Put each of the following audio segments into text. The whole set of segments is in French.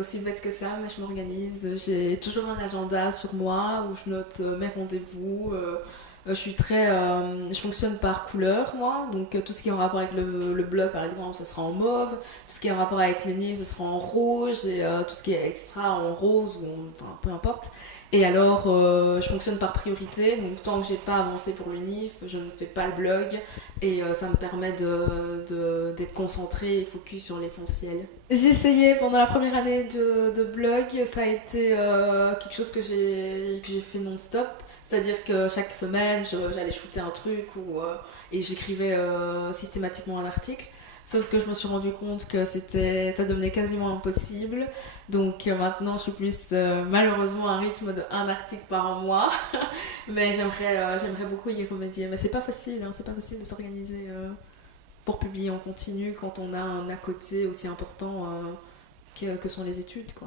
aussi bête que ça, mais je m'organise. J'ai toujours un agenda sur moi où je note mes rendez-vous. Je fonctionne par couleur, moi. Donc tout ce qui est en rapport avec le blog, par exemple, ça sera en mauve. Tout ce qui est en rapport avec le livre, ce sera en rouge. Et tout ce qui est extra en rose, enfin peu importe. Et alors, je fonctionne par priorité. Donc tant que j'ai pas avancé pour le NIF, je ne fais pas le blog. Et ça me permet d'être concentrée et focus sur l'essentiel. J'ai essayé pendant la première année de blog. Ça a été quelque chose que j'ai fait non-stop. C'est-à-dire que chaque semaine, j'allais shooter un truc et j'écrivais systématiquement un article. Sauf que je me suis rendu compte que ça devenait quasiment impossible. Donc maintenant, je suis plus malheureusement à un rythme de un article par mois. Mais j'aimerais beaucoup y remédier. Mais c'est pas facile, hein, c'est pas facile de s'organiser pour publier en continu quand on a un à côté aussi important que sont les études, quoi.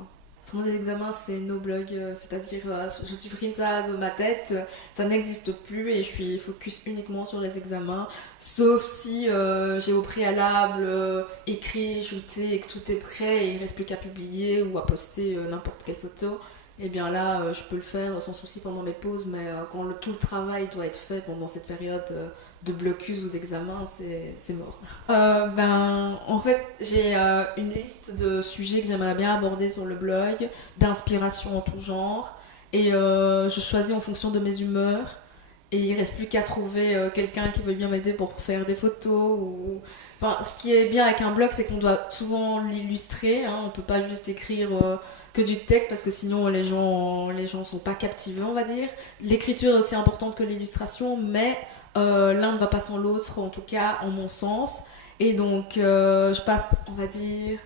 Pendant les examens, c'est no blog, c'est-à-dire je supprime ça de ma tête, ça n'existe plus et je suis focus uniquement sur les examens, sauf si j'ai au préalable écrit, shooté et que tout est prêt et il reste plus qu'à publier ou à poster n'importe quelle photo. Et bien là, je peux le faire sans souci pendant mes pauses, mais quand tout le travail doit être fait pendant cette période de blocus ou d'examen, c'est mort. En fait, j'ai une liste de sujets que j'aimerais bien aborder sur le blog, d'inspiration en tout genre, et je choisis en fonction de mes humeurs. Et il reste plus qu'à trouver quelqu'un qui veut bien m'aider pour faire des photos Enfin, ce qui est bien avec un blog, c'est qu'on doit souvent l'illustrer, hein. On peut pas juste écrire que du texte parce que sinon les gens sont pas captivés, on va dire. L'écriture est aussi importante que l'illustration, mais l'un ne va pas sans l'autre, en tout cas en mon sens. Et donc je passe, on va dire,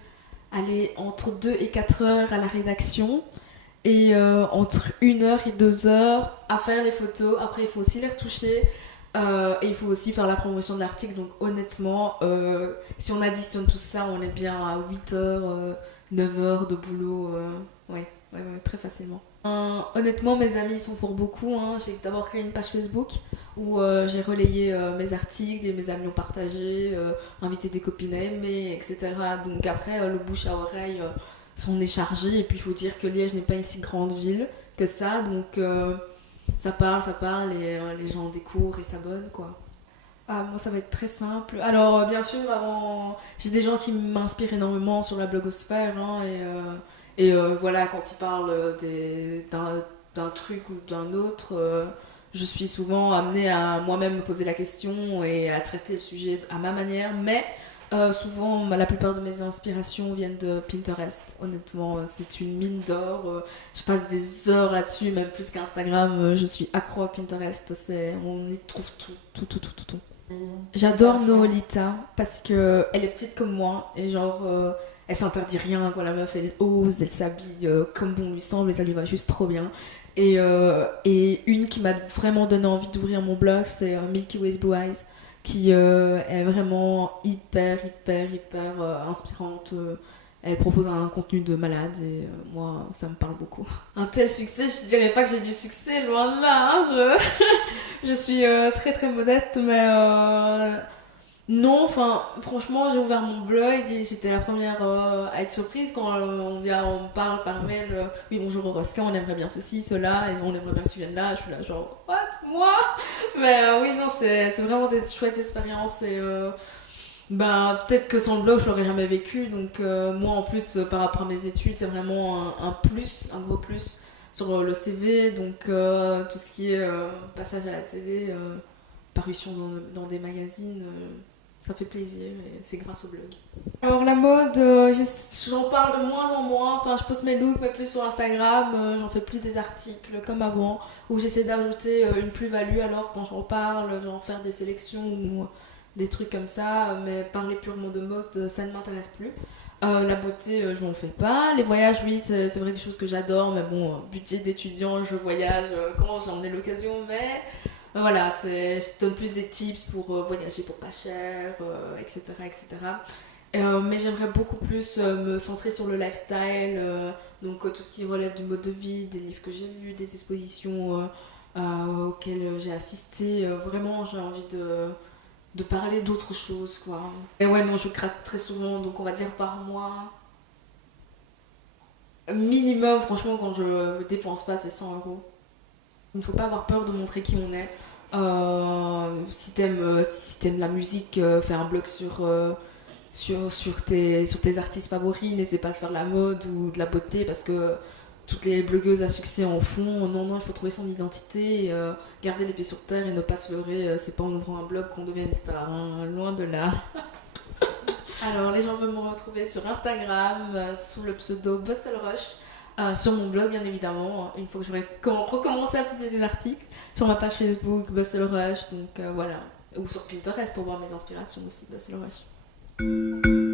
allez, entre 2 et 4 heures à la rédaction et entre 1 heure et 2 heures à faire les photos. Après, il faut aussi les retoucher. Et il faut aussi faire la promotion de l'article. Donc honnêtement, si on additionne tout ça, on est bien à 8 heures, 9 heures de boulot. Ouais, très facilement. Honnêtement, mes amis sont pour beaucoup, hein. J'ai d'abord créé une page Facebook où j'ai relayé mes articles et mes amis ont partagé, invité des copines à aimer, etc. Donc après, le bouche à oreille s'en est chargé. Et puis il faut dire que Liège n'est pas une si grande ville que ça. Donc ça parle et les gens découvrent et s'abonnent, quoi. Ah, moi, ça va être très simple. Alors, bien sûr, j'ai des gens qui m'inspirent énormément sur la blogosphère, hein, voilà, quand ils parlent d'un truc ou d'un autre, je suis souvent amenée à moi-même me poser la question et à traiter le sujet à ma manière, mais souvent, la plupart de mes inspirations viennent de Pinterest. Honnêtement, c'est une mine d'or. Je passe des heures là-dessus, même plus qu'Instagram. Je suis accro à Pinterest. On y trouve tout, tout, tout, tout, tout, tout. J'adore Noolita parce que elle est petite comme moi et genre elle s'interdit rien, quoi. La meuf elle ose, elle s'habille comme bon lui semble et ça lui va juste trop bien. Et une qui m'a vraiment donné envie d'ouvrir mon blog, c'est Milky Ways Blue Eyes qui est vraiment hyper inspirante. Elle propose un contenu de malade et moi ça me parle beaucoup. Un tel succès, je dirais pas que j'ai du succès, loin de là, hein, je suis très modeste, mais non, enfin, franchement, j'ai ouvert mon blog et j'étais la première à être surprise quand on me parle par mail. Oui, bonjour Rosca, on aimerait bien ceci, cela, et on aimerait bien que tu viennes là. Je suis là, genre, what, moi? Mais oui, non, c'est vraiment des chouettes expériences et peut-être que sans le blog, je l'aurais jamais vécu. Donc, moi, en plus, par rapport à mes études, c'est vraiment un plus, un gros plus sur le CV. Donc, tout ce qui est passage à la télé, parution dans des magazines, ça fait plaisir et c'est grâce au blog. Alors la mode, j'en parle de moins en moins. Enfin, je poste mes looks mais plus sur Instagram. J'en fais plus des articles comme avant où j'essaie d'ajouter une plus-value. Alors quand j'en parle, genre faire des sélections ou des trucs comme ça. Mais parler purement de mode, ça ne m'intéresse plus. La beauté, je m'en fais pas. Les voyages, oui, c'est vrai quelque chose que j'adore. Mais bon, budget d'étudiant, je voyage quand j'en ai l'occasion. Mais voilà, je te donne plus des tips pour voyager pour pas cher, etc. etc. Mais j'aimerais beaucoup plus me centrer sur le lifestyle, donc tout ce qui relève du mode de vie, des livres que j'ai lus, des expositions auxquelles j'ai assisté. Vraiment, j'ai envie de parler d'autre chose, quoi. Et ouais, non, je craque très souvent, donc on va dire par mois Minimum, franchement, quand je dépense pas, c'est 100 euros. Il ne faut pas avoir peur de montrer qui on est. Si t'aimes la musique, fais un blog sur tes artistes favoris. N'essaie pas de faire de la mode ou de la beauté parce que toutes les blogueuses à succès en font. Non, non, il faut trouver son identité, garder les pieds sur terre et ne pas se leurrer. C'est pas en ouvrant un blog qu'on devient une star, hein, loin de là. Alors, les gens peuvent me retrouver sur Instagram sous le pseudo Bustle Rush. Sur mon blog, bien évidemment, une fois que j'aurai recommencé à publier des articles. Sur ma page Facebook, Bustle Rush, donc voilà. Ou sur Pinterest pour voir mes inspirations aussi, Bustle Rush.